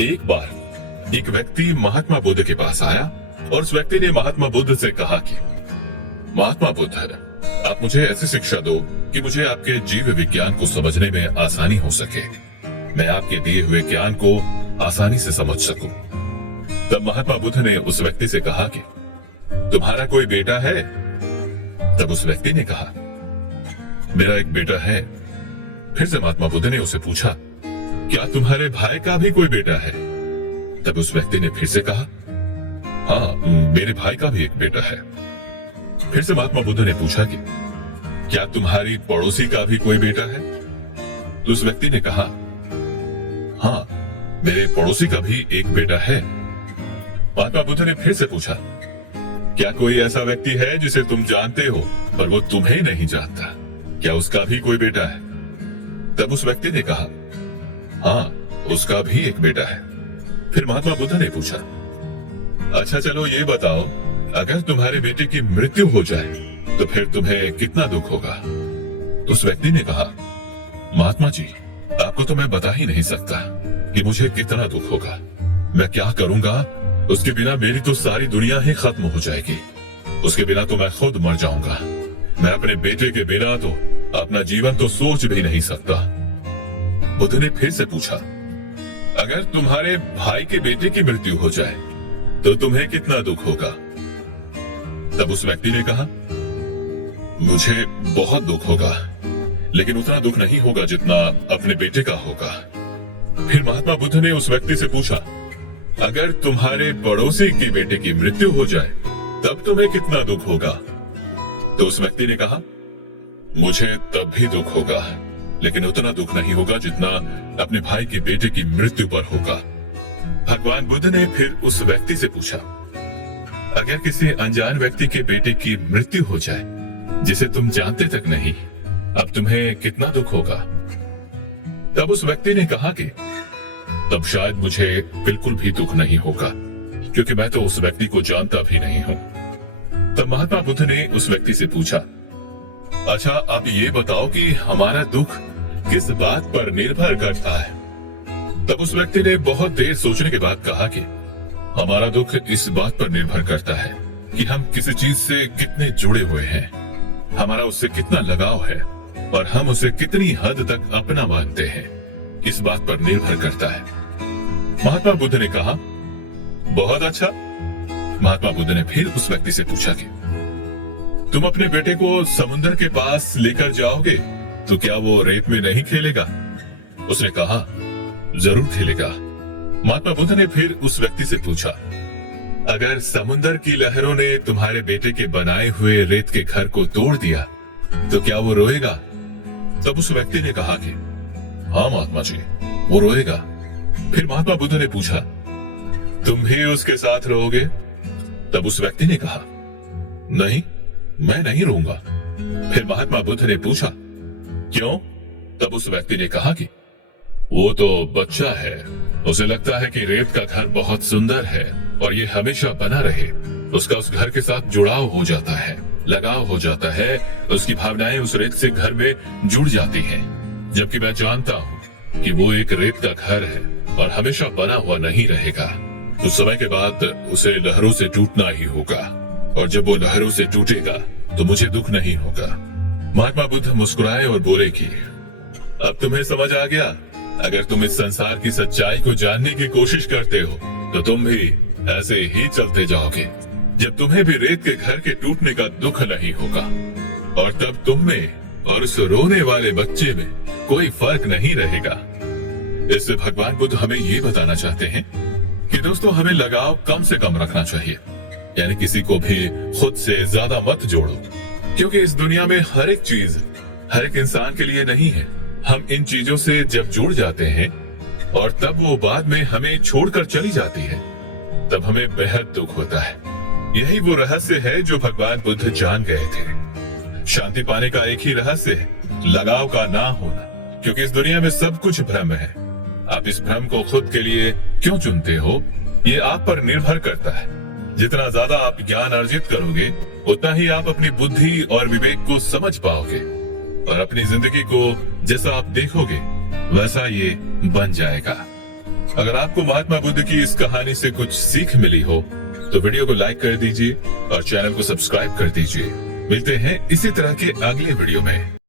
एक बार एक व्यक्ति महात्मा बुद्ध के पास आया और उस व्यक्ति ने महात्मा बुद्ध से कहा कि महात्मा बुद्ध, आप मुझे ऐसी शिक्षा दो कि मुझे आपके जीव विज्ञान को समझने में आसानी हो सके, मैं आपके दिए हुए ज्ञान को आसानी से समझ सकूं। तब महात्मा बुद्ध ने उस व्यक्ति से कहा कि तुम्हारा कोई बेटा है? तब उस व्यक्ति ने कहा, मेरा एक बेटा है। फिर से महात्मा बुद्ध ने उसे पूछा, क्या तुम्हारे भाई का भी कोई बेटा है? तब उस व्यक्ति ने फिर से कहा, हाँ, मेरे भाई का भी एक बेटा है। फिर से महात्मा बुद्ध ने पूछा कि क्या तुम्हारी पड़ोसी का भी कोई बेटा है? तो उस व्यक्ति ने कहा, हाँ, मेरे पड़ोसी का भी एक बेटा है। महात्मा बुद्ध ने फिर से पूछा, क्या कोई ऐसा व्यक्ति है जिसे तुम जानते हो पर वो तुम्हें नहीं जानता? क्या उसका भी कोई बेटा है? तब उस व्यक्ति ने कहा, हाँ, उसका भी एक बेटा है। फिर महात्मा बुद्ध ने पूछा, अच्छा चलो ये बताओ, अगर तुम्हारे बेटे की मृत्यु हो जाए तो फिर तुम्हें कितना दुख होगा? तो उस व्यक्ति ने कहा, महात्मा जी, आपको तो मैं बता ही नहीं सकता कि मुझे कितना दुख होगा। मैं क्या करूंगा, उसके बिना मेरी तो सारी दुनिया ही खत्म हो जाएगी। उसके बिना तो मैं खुद मर जाऊंगा। मैं अपने बेटे के बिना तो अपना जीवन तो सोच भी नहीं सकता। बुद्ध ने फिर से पूछा, अगर तुम्हारे भाई के बेटे की मृत्यु हो जाए तो तुम्हें कितना दुख होगा? तब उस व्यक्ति ने कहा, मुझे बहुत दुख होगा, लेकिन उतना दुख नहीं होगा जितना अपने बेटे का होगा। फिर महात्मा बुद्ध ने उस व्यक्ति से पूछा, अगर तुम्हारे पड़ोसी के बेटे की मृत्यु हो जाए तब तुम्हें कितना दुख होगा? तो उस व्यक्ति ने कहा, मुझे तब भी दुख होगा, लेकिन उतना दुख नहीं होगा जितना अपने भाई के बेटे की मृत्यु पर होगा। भगवान बुद्ध ने फिर उस व्यक्ति से पूछा, अगर किसी अनजान व्यक्ति के बेटे की मृत्यु हो जाए जिसे तुम जानते तक नहीं, अब तुम्हें कितना दुख होगा? तब उस व्यक्ति ने कहा कि तब शायद मुझे बिल्कुल भी दुख नहीं होगा, क्योंकि मैं तो उस व्यक्ति को जानता भी नहीं हूं। तब महात्मा बुद्ध ने उस व्यक्ति से पूछा, अच्छा आप ये बताओ कि हमारा दुख किस बात पर निर्भर करता है? तब उस व्यक्ति ने बहुत देर सोचने के बाद कहा कि हमारा दुख इस बात पर निर्भर करता है कि हम किसी चीज से कितने जुड़े हुए हैं, हमारा उससे कितना लगाव है और हम उसे कितनी हद तक अपना मानते हैं, इस बात पर निर्भर करता है। महात्मा बुद्ध ने कहा, बहुत अच्छा। महात्मा बुद्ध ने फिर उस व्यक्ति से पूछा कि तुम अपने बेटे को समुद्र के पास लेकर जाओगे तो क्या वो रेत में नहीं खेलेगा? उसने कहा, जरूर खेलेगा। महात्मा बुद्ध ने फिर उस व्यक्ति से पूछा, अगर समुद्र की लहरों ने तुम्हारे बेटे के बनाए हुए रेत के घर को तोड़ दिया तो क्या वो रोएगा? तब उस व्यक्ति ने कहा कि हाँ महात्मा जी, वो रोएगा। फिर महात्मा बुद्ध ने पूछा, तुम भी उसके साथ रोओगे? तब उस व्यक्ति ने कहा, नहीं, मैं नहीं रोऊंगा। फिर महात्मा बुद्ध ने पूछा, क्यों? तब उस व्यक्ति ने कहा कि वो तो बच्चा है, उसे लगता है कि रेत का घर बहुत सुंदर है और ये हमेशा बना रहे। उसका उस घर के साथ जुड़ाव हो जाता है, लगाव हो जाता है, उसकी भावनाएं उस रेत से घर में जुड़ जाती हैं। जबकि मैं जानता हूँ कि वो एक रेत का घर है और हमेशा बना हुआ नहीं रहेगा। कुछ समय के बाद उसे लहरों से टूटना ही होगा, और जब वो लहरों से टूटेगा तो मुझे दुख नहीं होगा। महात्मा बुद्ध मुस्कुराए और बोले कि अब तुम्हें समझ आ गया। अगर तुम इस संसार की सच्चाई को जानने की कोशिश करते हो तो तुम भी ऐसे ही चलते जाओगे, जब तुम्हें भी रेत के घर के टूटने का दुख नहीं होगा, और तब तुम में और उस रोने वाले बच्चे में कोई फर्क नहीं रहेगा। इससे भगवान बुद्ध हमें ये बताना चाहते हैं कि दोस्तों, हमें लगाव कम से कम रखना चाहिए, यानी किसी को भी खुद से ज्यादा मत जोड़ो, क्योंकि इस दुनिया में हर एक चीज हर एक इंसान के लिए नहीं है। हम इन चीजों से जब जुड़ जाते हैं और तब वो बाद में हमें छोड़कर चली जाती है, तब हमें बेहद दुख होता है। यही वो रहस्य है जो भगवान बुद्ध जान गए थे। शांति पाने का एक ही रहस्य है, लगाव का ना होना, क्योंकि इस दुनिया में सब कुछ भ्रम है। आप इस भ्रम को खुद के लिए क्यों चुनते हो, ये आप पर निर्भर करता है। जितना ज्यादा आप ज्ञान अर्जित करोगे, उतना ही आप अपनी बुद्धि और विवेक को समझ पाओगे, और अपनी जिंदगी को जैसा आप देखोगे वैसा ये बन जाएगा। अगर आपको महात्मा बुद्ध की इस कहानी से कुछ सीख मिली हो तो वीडियो को लाइक कर दीजिए और चैनल को सब्सक्राइब कर दीजिए। मिलते हैं इसी तरह के अगले वीडियो में।